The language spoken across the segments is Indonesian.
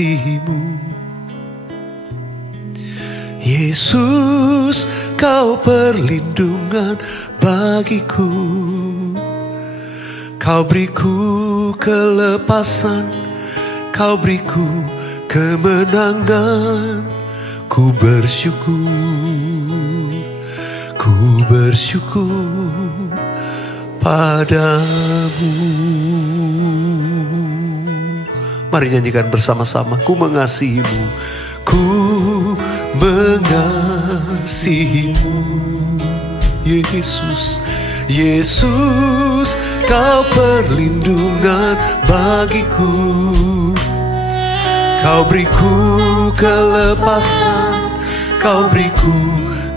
mengasihimu. Yesus, kau perlindungan bagiku. Kau beriku kelepasan, kau beriku kemenangan. Ku bersyukur padamu. Mari nyanyikan bersama-sama. Ku mengasihimu, ku mengasihimu. Yesus, Yesus, kau perlindungan bagiku. Kau beriku kelepasan, kau beriku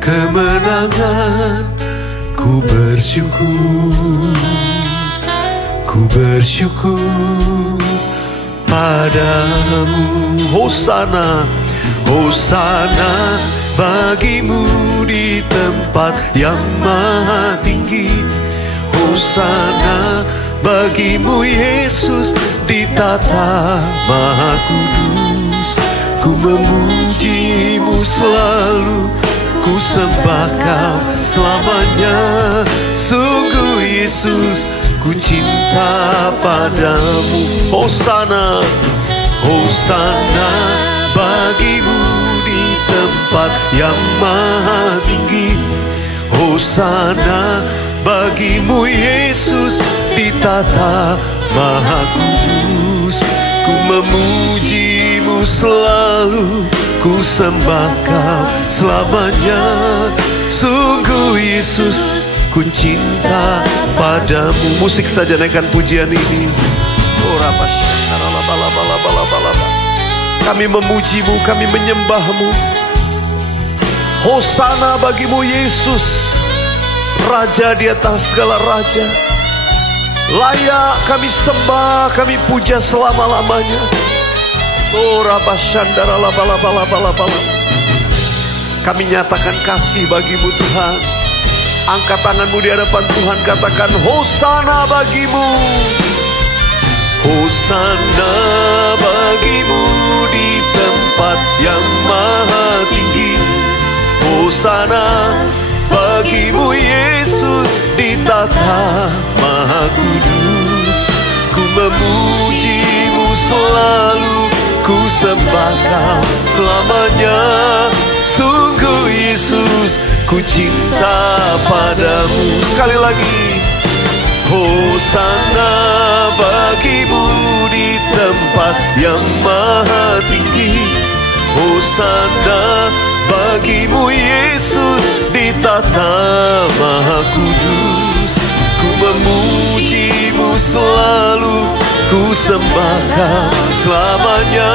kemenangan. Ku bersyukur padamu. Hosana, Hosana bagimu di tempat yang maha tinggi. Hosana bagimu Yesus di tata maha kudus. Ku memujimu selalu, ku sembah kau selamanya. Sungguh Yesus, ku cinta padamu. Hosana, Hosana bagimu di tempat yang maha tinggi. Hosana bagimu Yesus di tata maha kudus. Ku memujimu selalu, ku sembah kau selamanya. Sungguh Yesus, ku cinta padamu. Musik saja naikkan pujian ini. Kami memujimu, kami menyembahmu. Hosana bagimu Yesus, Raja di atas segala raja. Layak kami sembah, kami puja selama-lamanya. Kami nyatakan kasih bagimu Tuhan. Angkat tanganmu di hadapan Tuhan, katakan Hosana bagimu. Hosana bagimu di tempat yang maha tinggi. Hosana bagimu Yesus di tata maha kudus. Ku memujimu selalu, ku sembah kau selamanya. Sungguh Yesus, ku cinta padamu. Sekali lagi. Hosana bagimu di tempat yang maha tinggi. Hosana bagimu Yesus di tata maha kudus. Ku memujimu selalu, ku sembah kau selamanya.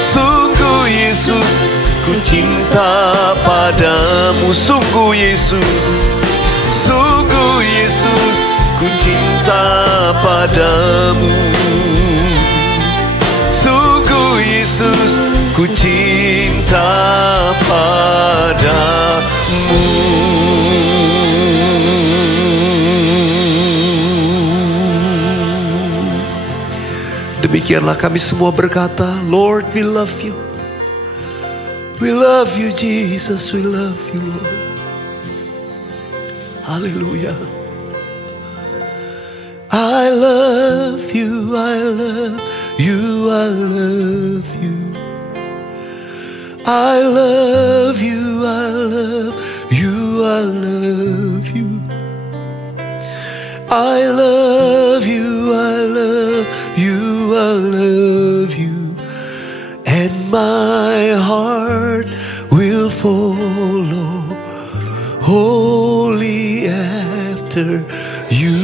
Sungguh Yesus, ku cinta padamu. Sungguh Yesus, sungguh Yesus, ku cinta padamu. Sungguh Yesus, ku cinta padamu. Demikianlah kami semua berkata, Lord, we love you. We love you Jesus, we love you Lord. Hallelujah. I love you, I love you, I love you. I love you, I love you, I love you. I love you, I love you, I love you. And my heart will follow wholly after you.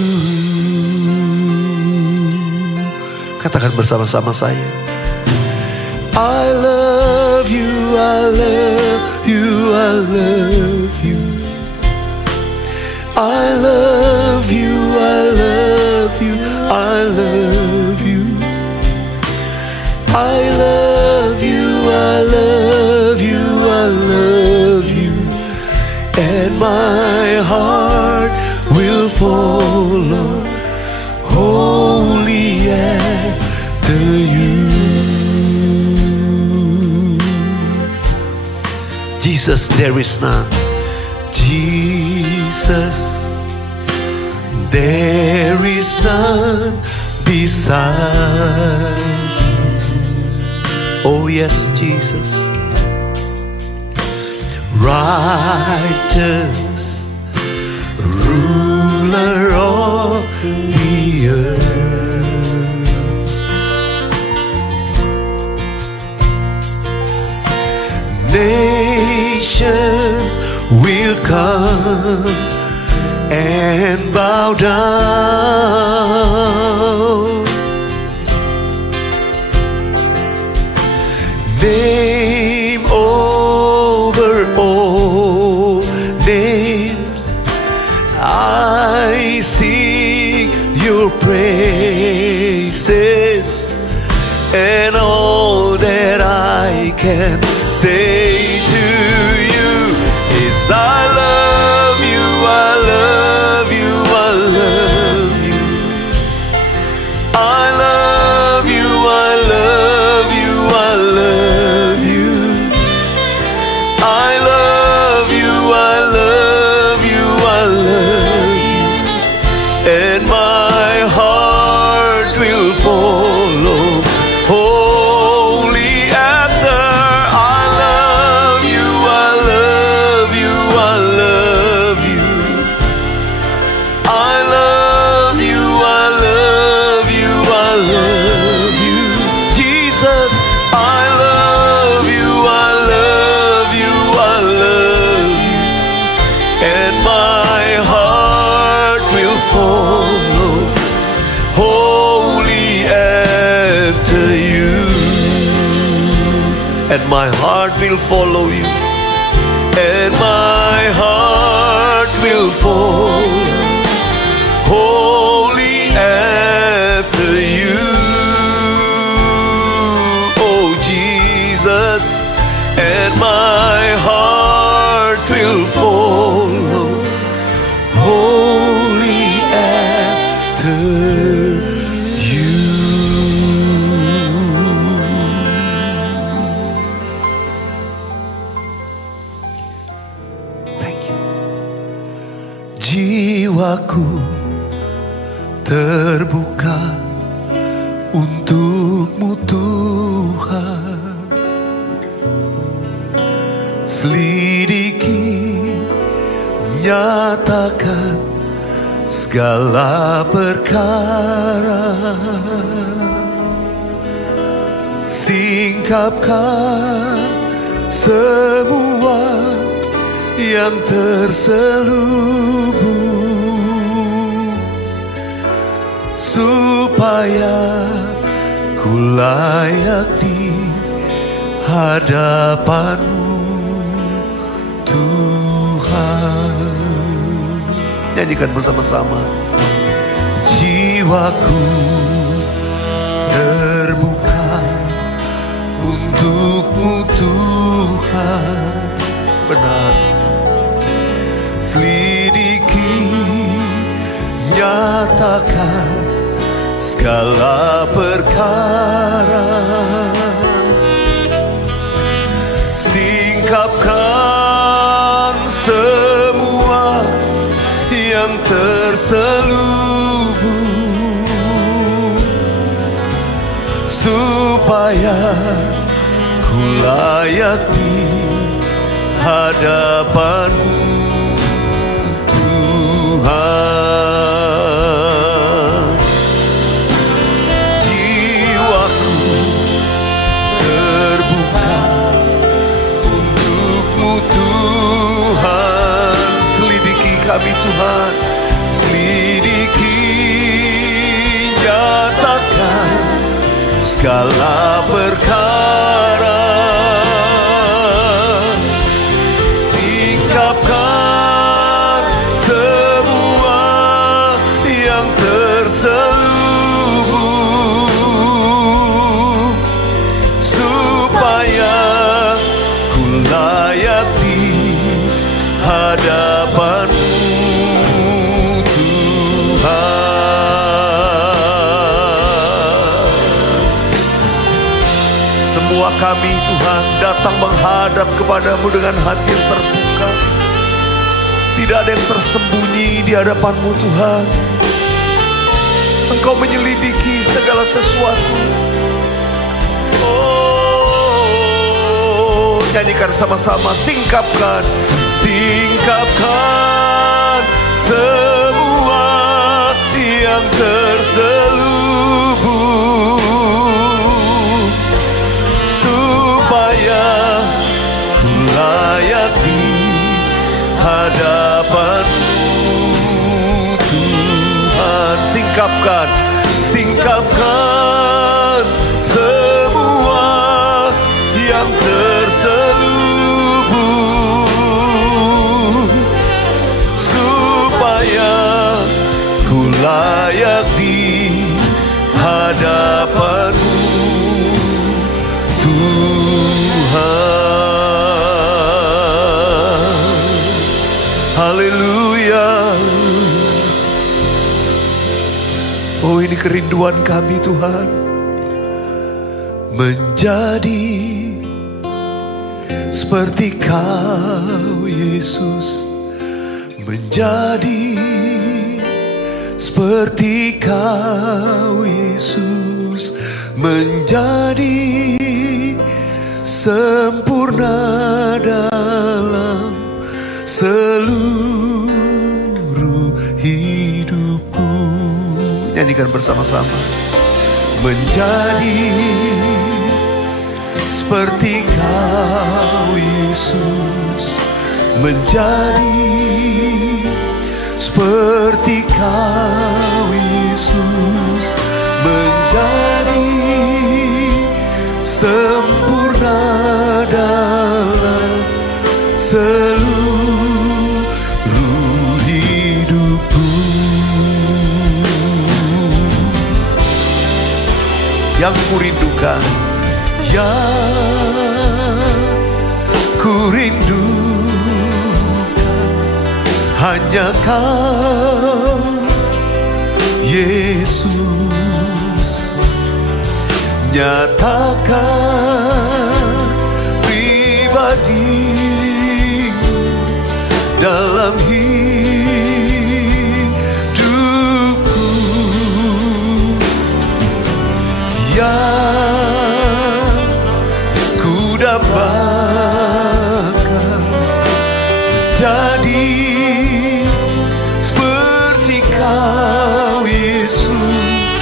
Katakan bersama-sama saya. I love you, I love you, I love you. I love you, I love you, I love you. I love you, I love you, I love you. And my heart will follow wholly after you. Jesus, there is none. Jesus, there is none beside you. Oh yes, Jesus. Righteous ruler of the earth, nations will come and bow down. Name over all names, I sing your praises, and all that I can say to you is I love you, I love you, I love you. I love you, I love you, I love you. I love you, I love you, I love you. And my heart will follow wholly after. I love you, I love you, I love you. I love you, I love you, I love you. Jesus, I love you, I love you, I love you. And my heart will follow wholly after you. And my heart will follow you. And my heart will follow wholly after you. Oh Jesus, and my heart will follow wholly after you. Thank you. Jiwaku terbuka untuk-Mu Tuhan. Selidiki, nyatakan segala perkara. Singkapkan semua yang terselubung, supaya ku layak di hadapan-Mu Tuhan. Nyanyikan bersama-sama. Jiwaku terbuka untuk-Mu Tuhan. Benar. Selidiki, nyatakan segala perkara. Singkapkan semua yang terselubung, supaya ku layak di hadapan-Mu Tuhan. Jiwaku terbuka untuk-Mu Tuhan. Selidiki kami Tuhan, selidiki, nyatakan segala perkara. Singkapkan semua yang terselubung, supaya ku layak di hadapan-Mu Tuhan. Semua kami Tuhan datang menghadap kepadamu dengan hati yang terbuka. Tidak ada yang tersembunyi di hadapanmu Tuhan. Engkau menyelidiki segala sesuatu. Oh, nyanyikan sama-sama, singkapkan, singkapkan semua yang terselubung, supaya ku layak di hadapanmu Tuhan. Singkapkan, singkapkan semua yang terselubung, supaya ku layak di hadapanmu Tuhan. Haleluya. Oh, ini kerinduan kami Tuhan, menjadi seperti Kau Yesus, menjadi seperti Kau Yesus, menjadi sempurna dalam seluruh hidupku. Nyanyikan bersama-sama. Menjadi seperti Kau Yesus, menjadi seperti Kau Yesus, menjadi sempurna dalam seluruh hidupku. Yang kurindukan, yang kurindukan, hanya Kau Yesus. Nyatakan pribadi dalam hidupku, yang ku dambakan menjadi seperti Kau Yesus,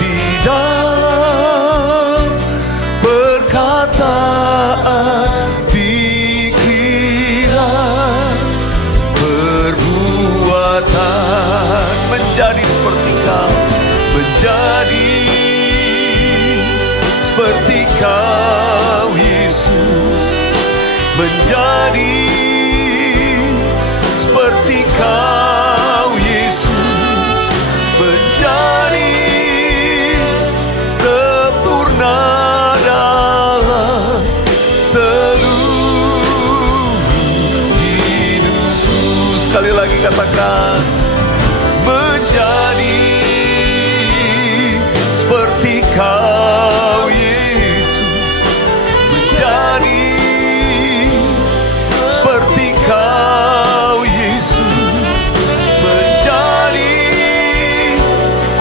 di dalam perkataan, pikiran, perbuatan, menjadi seperti Kau, menjadi seperti Kau Yesus, menjadi seperti Kau Yesus, menjadi sempurna dalam seluruh hidupku. Sekali lagi katakan, menjadi seperti Kau Yesus, menjadi seperti Kau Yesus, menjadi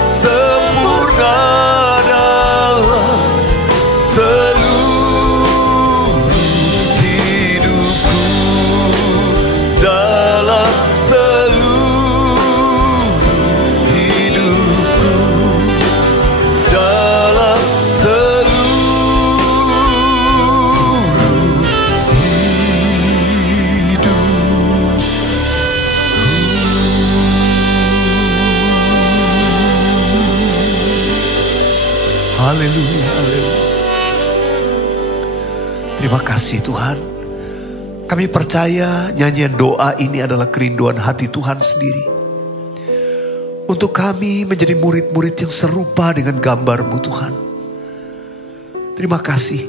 sempurna dalam seluruh hidupku, dalam seluruh hidupku, dalam seluruh hidup. Haleluya, haleluya. Terima kasih Tuhan. Kami percaya nyanyian doa ini adalah kerinduan hati Tuhan sendiri. Untuk kami menjadi murid-murid yang serupa dengan gambar-Mu Tuhan. Terima kasih.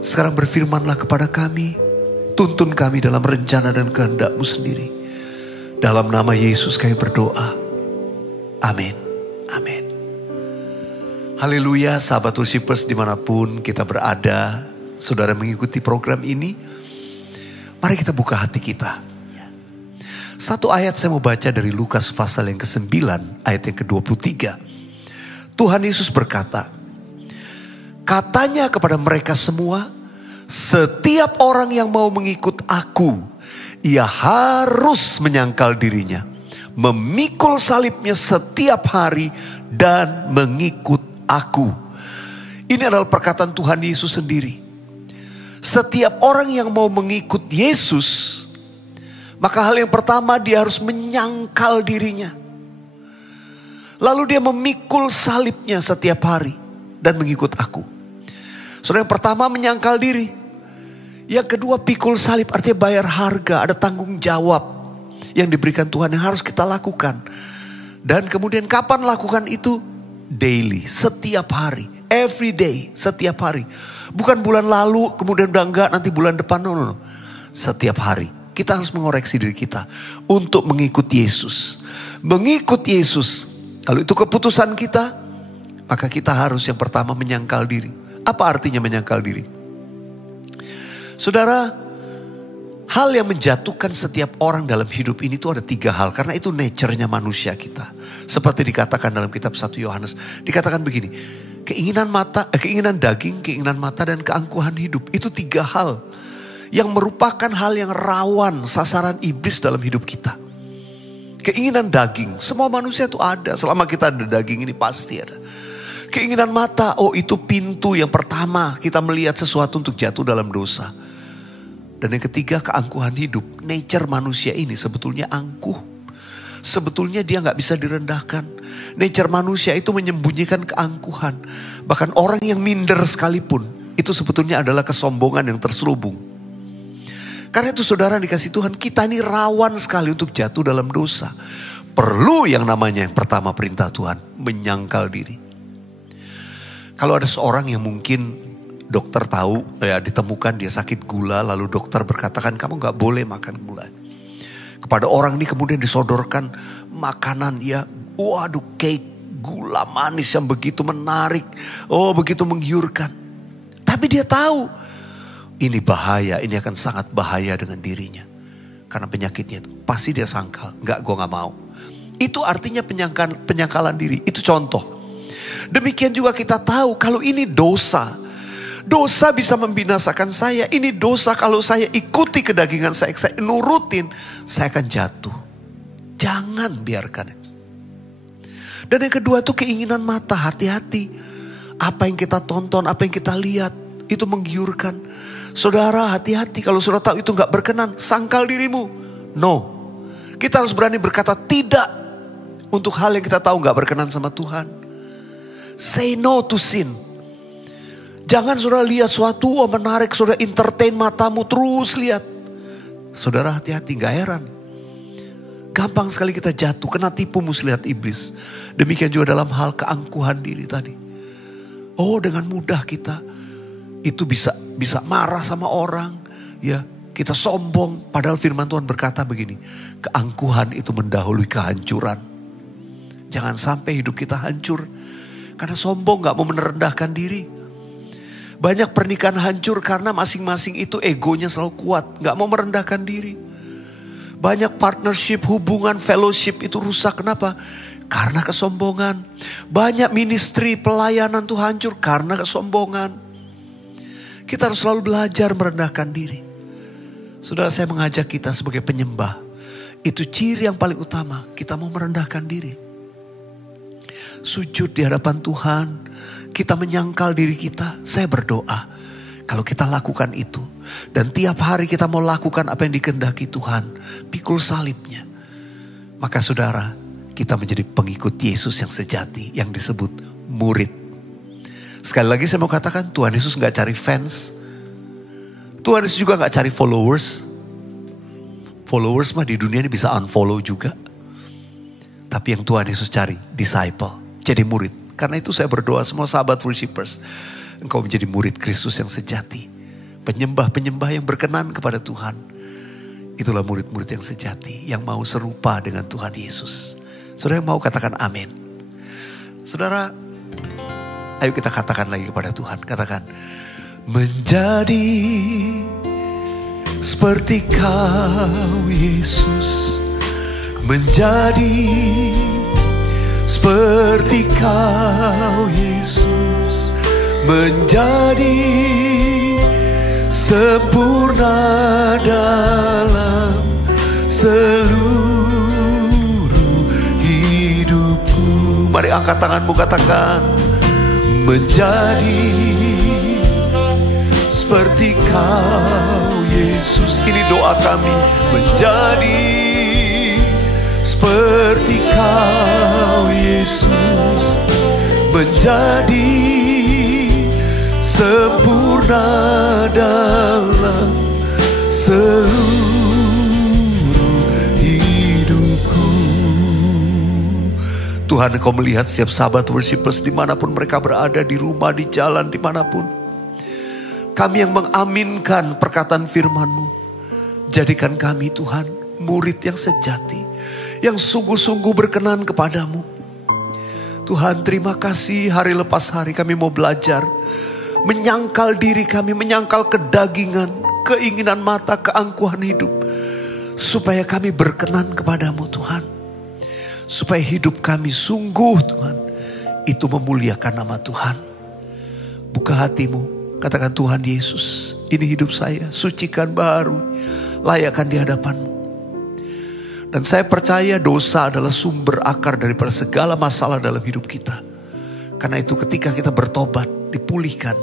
Sekarang berfirmanlah kepada kami. Tuntun kami dalam rencana dan kehendak-Mu sendiri. Dalam nama Yesus kami berdoa. Amin. Amin. Haleluya, sahabat Worshipers dimanapun kita berada. saudara mengikuti program ini, mari kita buka hati kita. Satu ayat saya mau baca dari Lukas pasal yang ke-9 ayat yang ke-23. Tuhan Yesus berkata, katanya kepada mereka semua, setiap orang yang mau mengikut aku, ia harus menyangkal dirinya, memikul salibnya setiap hari dan mengikut aku. Ini adalah perkataan Tuhan Yesus sendiri. Setiap orang yang mau mengikut Yesus, maka hal yang pertama dia harus menyangkal dirinya. Lalu dia memikul salibnya setiap hari dan mengikut aku. Saudara, yang pertama menyangkal diri. Yang kedua pikul salib, artinya bayar harga, ada tanggung jawab yang diberikan Tuhan yang harus kita lakukan. Dan kemudian kapan lakukan itu? Daily, setiap hari, every day, setiap hari. Bukan bulan lalu, kemudian udah enggak, nanti bulan depan, no. Setiap hari, kita harus mengoreksi diri kita untuk mengikut Yesus. Mengikut Yesus, kalau itu keputusan kita, maka kita harus yang pertama menyangkal diri. Apa artinya menyangkal diri? Saudara, hal yang menjatuhkan setiap orang dalam hidup ini itu ada 3 hal. Karena itu nature-nya manusia kita. Seperti dikatakan dalam kitab 1 Yohanes. Dikatakan begini, keinginan daging, keinginan mata, dan keangkuhan hidup. Itu 3 hal yang merupakan hal yang rawan sasaran iblis dalam hidup kita. Keinginan daging, semua manusia itu ada. Selama kita ada daging ini pasti ada. Keinginan mata, oh itu pintu yang pertama kita melihat sesuatu untuk jatuh dalam dosa. Dan yang ketiga, keangkuhan hidup. Nature manusia ini sebetulnya angkuh. Sebetulnya dia gak bisa direndahkan. Nature manusia itu menyembunyikan keangkuhan. Bahkan orang yang minder sekalipun, itu sebetulnya adalah kesombongan yang terselubung. Karena itu saudara dikasih Tuhan, kita ini rawan sekali untuk jatuh dalam dosa. Perlu yang namanya yang pertama perintah Tuhan, menyangkal diri. Kalau ada seorang yang mungkin dokter tahu, ditemukan dia sakit gula, lalu dokter berkatakan kamu gak boleh makan gula. Kepada orang ini kemudian disodorkan makanan ya, waduh cake gula manis yang begitu menarik, oh begitu menggiurkan. Tapi dia tahu ini bahaya, ini akan sangat bahaya dengan dirinya. Karena penyakitnya itu, pasti dia sangkal, gue gak mau. Itu artinya penyangkalan diri, itu contoh. Demikian juga kita tahu kalau ini dosa. Dosa bisa membinasakan saya. Ini dosa kalau saya ikuti kedagingan saya nurutin, saya akan jatuh. Jangan biarkan. Dan yang kedua itu keinginan mata, hati-hati. Apa yang kita tonton, apa yang kita lihat, itu menggiurkan. Saudara hati-hati, kalau saudara tahu itu gak berkenan, sangkal dirimu. No, kita harus berani berkata tidak untuk hal yang kita tahu gak berkenan sama Tuhan. Say no to sin. Jangan saudara lihat suatu menarik, saudara entertain matamu terus lihat. Saudara hati-hati, gak heran. Gampang sekali kita jatuh, kena tipu muslihat iblis. Demikian juga dalam hal keangkuhan diri tadi. Oh dengan mudah kita itu bisa marah sama orang. Ya kita sombong, padahal firman Tuhan berkata begini. Keangkuhan itu mendahului kehancuran. Jangan sampai hidup kita hancur. Karena sombong gak mau merendahkan diri. Banyak pernikahan hancur karena masing-masing itu egonya selalu kuat. Gak mau merendahkan diri. Banyak partnership, hubungan, fellowship itu rusak. Kenapa? Karena kesombongan. Banyak ministry, pelayanan itu hancur karena kesombongan. Kita harus selalu belajar merendahkan diri. Saudara, saya mengajak kita sebagai penyembah. Itu ciri yang paling utama. Kita mau merendahkan diri. Sujud di hadapan Tuhan. Kita menyangkal diri kita. Saya berdoa. Kalau kita lakukan itu. Dan tiap hari kita mau lakukan apa yang dikehendaki Tuhan. Pikul salibnya. Maka saudara, kita menjadi pengikut Yesus yang sejati. Yang disebut murid. Sekali lagi saya mau katakan, Tuhan Yesus gak cari fans. Tuhan Yesus juga gak cari followers. Followers mah di dunia ini bisa unfollow juga. Tapi yang Tuhan Yesus cari, disciple. Jadi murid. Karena itu saya berdoa semua sahabat worshipers. Engkau menjadi murid Kristus yang sejati. Penyembah-penyembah yang berkenan kepada Tuhan. Itulah murid-murid yang sejati. Yang mau serupa dengan Tuhan Yesus. Saudara yang mau katakan amin. Saudara, ayo kita katakan lagi kepada Tuhan. Katakan, menjadi seperti Kau Yesus, menjadi seperti Kau Yesus, menjadi sempurna dalam seluruh hidupku. Mari angkat tanganmu, katakan, menjadi seperti Kau Yesus. Ini doa kami, menjadi seperti Kau Yesus, menjadi sempurna dalam seluruh hidupku. Tuhan, Kau melihat setiap sahabat worshipers dimanapun mereka berada, di rumah, di jalan, dimanapun. Kami yang mengaminkan perkataan firman-Mu, jadikan kami Tuhan murid yang sejati, yang sungguh-sungguh berkenan kepadamu. Tuhan, terima kasih, hari lepas hari kami mau belajar menyangkal diri kami, menyangkal kedagingan, keinginan mata, keangkuhan hidup, supaya kami berkenan kepadamu Tuhan. Supaya hidup kami sungguh Tuhan, itu memuliakan nama Tuhan. Buka hatimu, katakan, Tuhan Yesus, ini hidup saya, sucikan baru, layakkan di hadapan-Mu. Dan saya percaya dosa adalah sumber akar daripada segala masalah dalam hidup kita. Karena itu ketika kita bertobat, dipulihkan,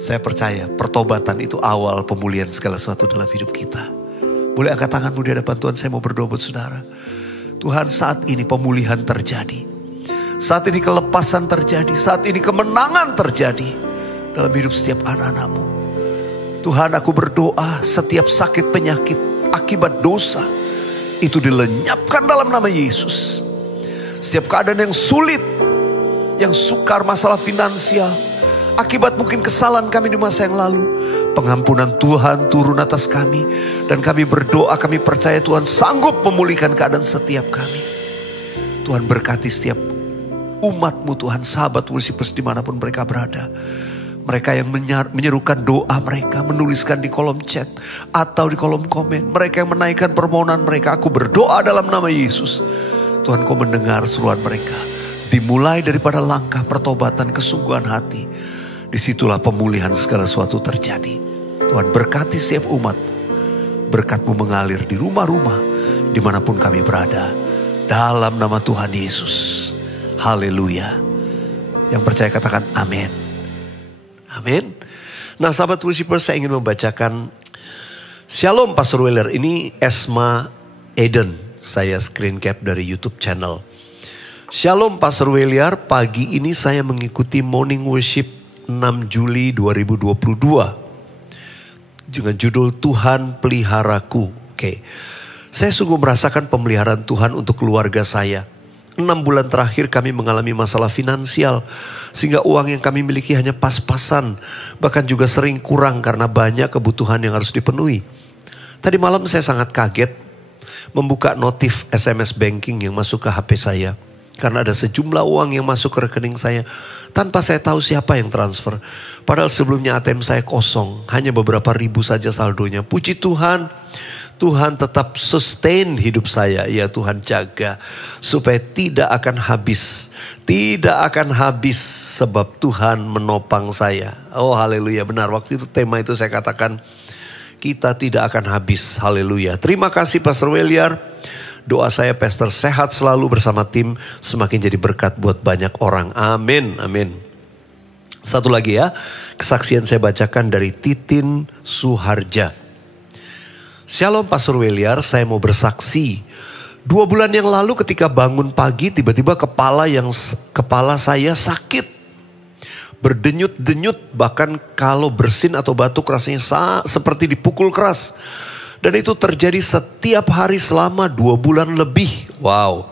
saya percaya pertobatan itu awal pemulihan segala sesuatu dalam hidup kita. Boleh angkat tanganmu di hadapan Tuhan, saya mau berdoa buat saudara. Tuhan, saat ini pemulihan terjadi, saat ini kelepasan terjadi, saat ini kemenangan terjadi dalam hidup setiap anak-anak-Mu. Tuhan, aku berdoa setiap sakit penyakit akibat dosa itu dilenyapkan dalam nama Yesus. Setiap keadaan yang sulit, yang sukar, masalah finansial, akibat mungkin kesalahan kami di masa yang lalu, pengampunan Tuhan turun atas kami. Dan kami berdoa, kami percaya Tuhan sanggup memulihkan keadaan setiap kami. Tuhan berkati setiap umat-Mu Tuhan, sahabat worshipers dimanapun mereka berada. Mereka yang menyerukan doa mereka, menuliskan di kolom chat atau di kolom komen. Mereka yang menaikkan permohonan mereka, aku berdoa dalam nama Yesus. Tuhan, Kau mendengar seruan mereka. Dimulai daripada langkah pertobatan, kesungguhan hati. Disitulah pemulihan segala sesuatu terjadi. Tuhan, berkati setiap umat-Mu. Berkat-Mu mengalir di rumah-rumah, dimanapun kami berada. Dalam nama Tuhan Yesus. Haleluya. Yang percaya katakan amin. Amin. Nah, sahabat worshipers, saya ingin membacakan Shalom Pastor Weller. Ini Esma Eden. Saya screen cap dari YouTube channel. Shalom Pastor Weller, pagi ini saya mengikuti morning worship 6 Juli 2022. Dengan judul Tuhan Peliharaku. Oke. Saya sungguh merasakan pemeliharaan Tuhan untuk keluarga saya. 6 bulan terakhir kami mengalami masalah finansial, sehingga uang yang kami miliki hanya pas-pasan, bahkan juga sering kurang karena banyak kebutuhan yang harus dipenuhi. Tadi malam saya sangat kaget membuka notif SMS banking yang masuk ke HP saya, karena ada sejumlah uang yang masuk ke rekening saya tanpa saya tahu siapa yang transfer. Padahal sebelumnya ATM saya kosong, hanya beberapa ribu saja saldonya. Puji Tuhan, Tuhan tetap sustain hidup saya. Ya, Tuhan jaga supaya tidak akan habis. Tidak akan habis sebab Tuhan menopang saya. Oh haleluya, benar. Waktu itu tema itu saya katakan kita tidak akan habis. Haleluya. Terima kasih Pastor Weller. Doa saya Pastor sehat selalu bersama tim, semakin jadi berkat buat banyak orang. Amin, amin. Satu lagi ya, kesaksian saya bacakan dari Titin Suharja. Shalom Pastor Weller, saya mau bersaksi. 2 bulan yang lalu ketika bangun pagi, tiba-tiba kepala saya sakit. Berdenyut-denyut, bahkan kalau bersin atau batuk rasanya seperti dipukul keras. Dan itu terjadi setiap hari selama 2 bulan lebih. Wow.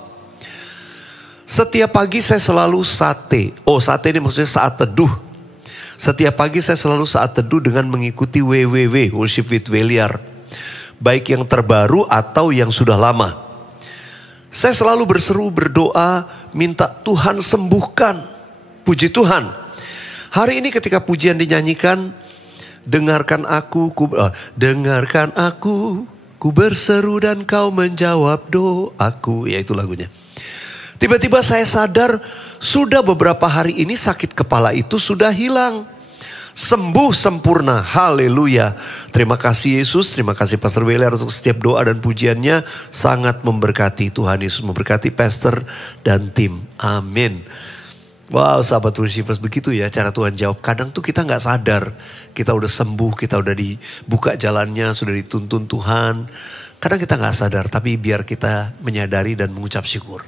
Setiap pagi saya selalu sate. Oh, sate ini maksudnya saat teduh. Setiap pagi saya selalu saat teduh dengan mengikuti WWW, Worship with Weller. Baik yang terbaru atau yang sudah lama. Saya selalu berseru, berdoa, minta Tuhan sembuhkan. Puji Tuhan. Hari ini ketika pujian dinyanyikan, dengarkan aku, ku berseru dan kau menjawab doaku. Ya, itu lagunya. Tiba-tiba saya sadar, sudah beberapa hari ini sakit kepala itu sudah hilang. Sembuh sempurna, haleluya. Terima kasih Yesus, terima kasih Pastor Weller untuk setiap doa dan pujiannya. Sangat memberkati, Tuhan Yesus memberkati Pastor dan tim, amin. Wow, sahabat worshipers, begitu ya cara Tuhan jawab. Kadang tuh kita gak sadar, kita udah sembuh, kita udah dibuka jalannya, sudah dituntun Tuhan. Kadang kita gak sadar, tapi biar kita menyadari dan mengucap syukur.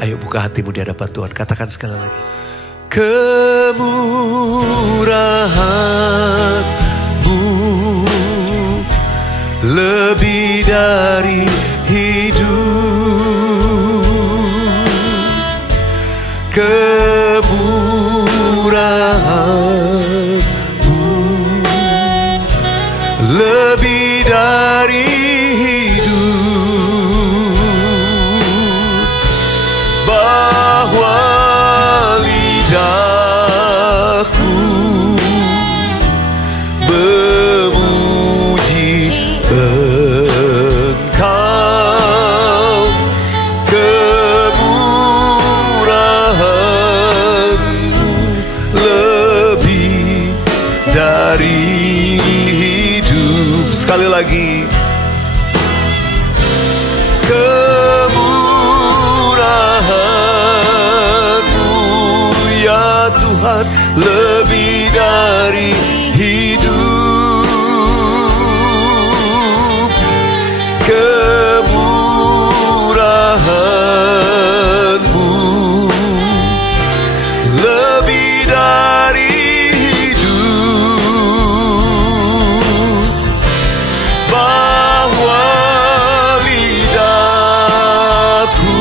Ayo buka hatimu di hadapan Tuhan, katakan sekali lagi. Kemurahan-Mu lebih dari hidup. Kemurahan-Mu lebih dari hidup. Bahwa lidahku memuji Engkau. Kemurahan-Mu lebih dari hidup. Sekali lagi. Tuhan lebih dari hidup. Kemurahan-Mu lebih dari hidup. Bahwa lidahku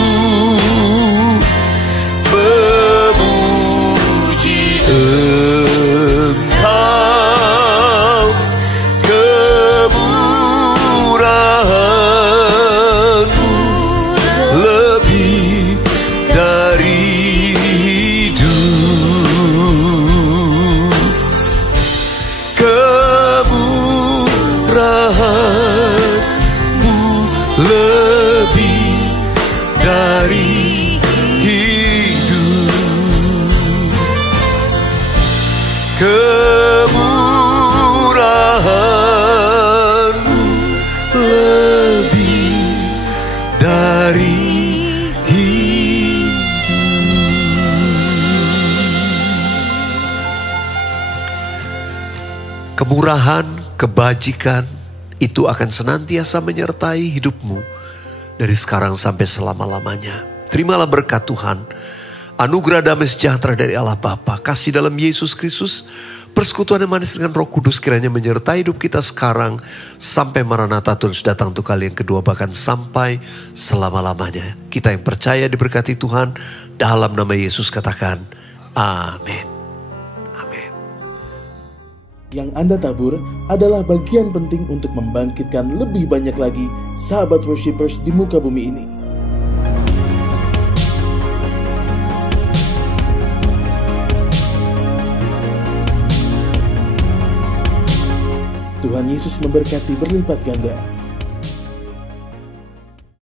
Engkau. Kemurahan-Mu lebih dari hidup. Kemurahan-Mu lebih dari kemurahan-Mu lebih dari hidup. Kemurahan, kebajikan itu akan senantiasa menyertai hidupmu dari sekarang sampai selama-lamanya. Terimalah berkat Tuhan. Anugerah damai sejahtera dari Allah Bapa, kasih dalam Yesus Kristus, persekutuan yang manis dengan Roh Kudus kiranya menyertai hidup kita sekarang sampai Maranatha Tuhan sudah datang untuk kali yang kedua, bahkan sampai selama-lamanya. Kita yang percaya diberkati Tuhan dalam nama Yesus katakan amin. Amin. Yang Anda tabur adalah bagian penting untuk membangkitkan lebih banyak lagi sahabat worshipers di muka bumi ini. Tuhan Yesus memberkati berlipat ganda.